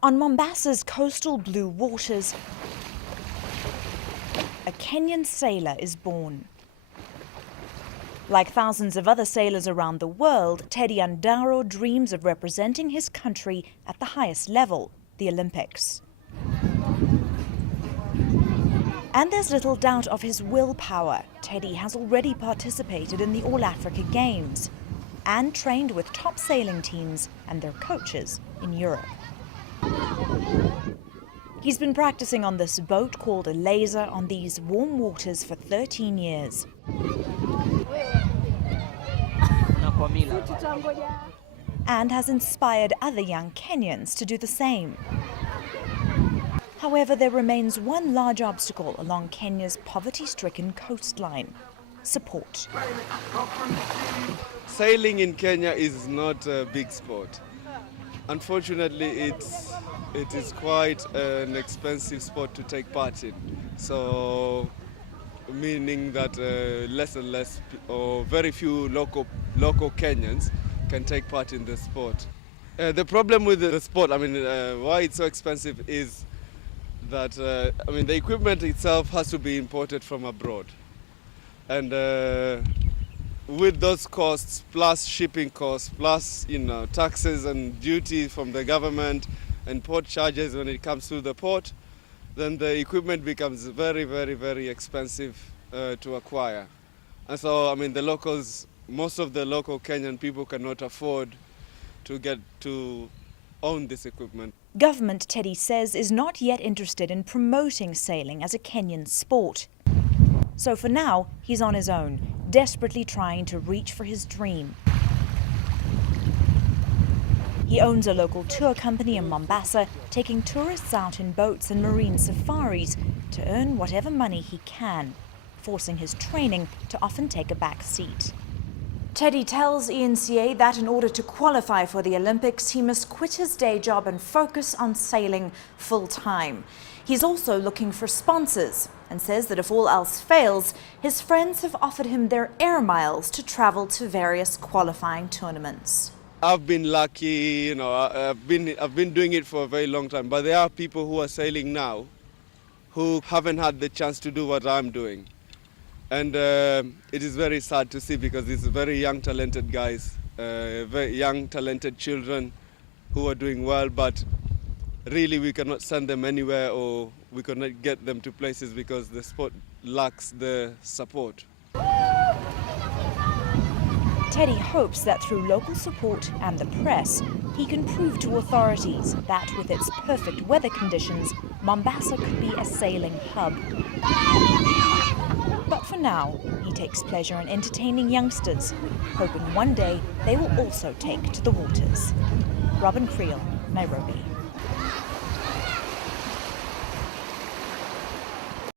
On Mombasa's coastal blue waters, a Kenyan sailor is born. Like thousands of other sailors around the world, Teddy Ndaro dreams of representing his country at the highest level, the Olympics. And there's little doubt of his willpower. Teddy has already participated in the All-Africa Games and trained with top sailing teams and their coaches in Europe. He's been practicing on this boat called a laser on these warm waters for 13 years. And has inspired other young Kenyans to do the same. However, there remains one large obstacle along Kenya's poverty-stricken coastline: support. Sailing in Kenya is not a big sport. Unfortunately, it is quite an expensive sport to take part in. So, meaning that less and less, or very few local Kenyans can take part in the sport. The problem with the sport, why it's so expensive is that the equipment itself has to be imported from abroad, and with those costs plus shipping costs plus taxes and duty from the government and port charges when it comes to the port, then the equipment becomes very, very, very expensive to acquire. And so the locals, most of the local Kenyan people cannot afford to own this equipment. Government, Teddy says, is not yet interested in promoting sailing as a Kenyan sport. So for now, he's on his own, desperately trying to reach for his dream. He owns a local tour company in Mombasa, taking tourists out in boats and marine safaris to earn whatever money he can, forcing his training to often take a back seat. Teddy tells ENCA that in order to qualify for the Olympics, he must quit his day job and focus on sailing full-time. He's also looking for sponsors and says that if all else fails, his friends have offered him their air miles to travel to various qualifying tournaments. I've been lucky, I've been doing it for a very long time, but there are people who are sailing now who haven't had the chance to do what I'm doing. And it is very sad to see, because it's very young, talented guys, very young, talented children who are doing well, but really we cannot send them anywhere, or we cannot get them to places because the sport lacks the support. Teddy hopes that through local support and the press, he can prove to authorities that with its perfect weather conditions, Mombasa could be a sailing hub. But for now, he takes pleasure in entertaining youngsters, hoping one day they will also take to the waters. Robin Creel, Nairobi.